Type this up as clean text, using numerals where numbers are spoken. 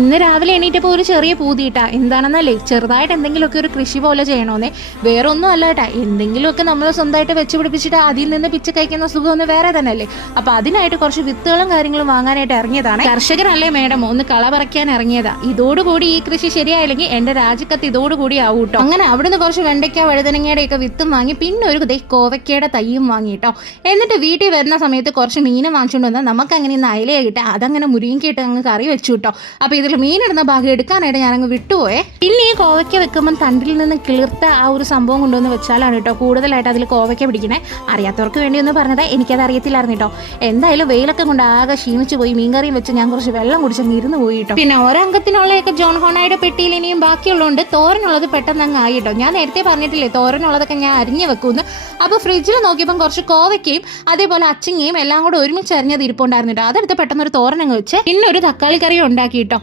ഇന്ന് രാവിലെ എണീറ്റപ്പോൾ ഒരു ചെറിയ പൂതിയിട്ടാ. എന്താണെന്നല്ലേ, ചെറുതായിട്ട് എന്തെങ്കിലുമൊക്കെ ഒരു കൃഷി പോലെ ചെയ്യണമെന്നേ. വേറെ ഒന്നും അല്ല കേട്ടാ, എന്തെങ്കിലുമൊക്കെ നമ്മൾ സ്വന്തമായിട്ട് വെച്ച് പിടിപ്പിച്ചിട്ട് അതിൽ നിന്ന് പിച്ച് കഴിക്കുന്ന സുഖം ഒന്ന് വേറെ തന്നെ അല്ലേ. അപ്പൊ അതിനായിട്ട് കുറച്ച് വിത്തുകളും കാര്യങ്ങളും വാങ്ങാനായിട്ട് ഇറങ്ങിയതാണ്. കർഷകരല്ലേ മേഡം, ഒന്ന് കള പറിക്കാൻ ഇറങ്ങിയതാ. ഇതോടുകൂടി ഈ കൃഷി ശരിയായില്ലെങ്കിൽ എന്റെ രാജിക്കത്ത് ഇതോടുകൂടി ആവും കേട്ടോ. അങ്ങനെ അവിടുന്ന് കുറച്ച് വെണ്ടയ്ക്ക വഴുതനങ്ങയുടെ ഒക്കെ വിത്തും വാങ്ങി, പിന്നെ ഒരു കോവയ്ക്കയുടെ തയ്യും വാങ്ങി കേട്ടോ. എന്നിട്ട് വീട്ടിൽ വരുന്ന സമയത്ത് കുറച്ച് മീനും വാങ്ങിച്ചുകൊണ്ട് വന്നാൽ നമുക്ക് അങ്ങനെ ഇന്ന് അയലയെ കിട്ടുക, അതങ്ങനെ മുരിങ്ങിക്കിട്ട് അങ്ങ് കറി വെച്ചു കേട്ടോ. അപ്പൊ ഇതിൽ മീനിടുന്ന ഭാഗം എടുക്കാനായിട്ട് ഞാനങ്ങ് വിട്ടുപോയേ. പിന്നെ ഈ കോവയ്ക്ക വെക്കുമ്പോൾ തണ്ടിൽ നിന്ന് കിളിർത്ത ആ ഒരു സംഭവം കൊണ്ടുവന്ന് വെച്ചാലാണ് കേട്ടോ കൂടുതലായിട്ട് അതിൽ കോവയ്ക്ക പിടിക്കണേ. അറിയാത്തവർക്ക് വേണ്ടി ഒന്ന് പറഞ്ഞത്, എനിക്കത് അറിയത്തില്ലായിരുന്നു കേട്ടോ. എന്തായാലും വെയിലൊക്കെ കൊണ്ട് ആകെ ക്ഷീണിച്ചു പോയി. മീൻകറിയും വെച്ച് ഞാൻ കുറച്ച് വെള്ളം കുടിച്ചങ്ങ് ഇരുന്ന് പോയി കേട്ടോ. പിന്നെ ഒരംഗത്തിനുള്ളതൊക്കെ ജോൺ ഹോണയുടെ പെട്ടിയിൽ ഇനിയും ബാക്കിയുള്ളതുകൊണ്ട് തോരനുള്ളത് പെട്ടെന്ന് അങ്ങ് ആയി കേട്ടോ. ഞാൻ നേരത്തെ പറഞ്ഞിട്ടില്ലേ തോരനുള്ളതൊക്കെ ഞാൻ അരിഞ്ഞു വെക്കുന്നു. അപ്പോൾ ഫ്രിഡ്ജിൽ നോക്കിയപ്പം കുറച്ച് കോവയ്ക്കയും അതേപോലെ അച്ചിങ്ങയും എല്ലാം കൂടെ ഒരുമിച്ച് അരിഞ്ഞത് ഇരിപ്പുണ്ടായിരുന്നു കേട്ടോ. അതെടുത്ത് പെട്ടെന്ന് ഒരു തോരനങ്ങ് വെച്ച് പിന്നെ ഒരു തക്കാളി കറിയും ഉണ്ടാക്കി കേട്ടോ.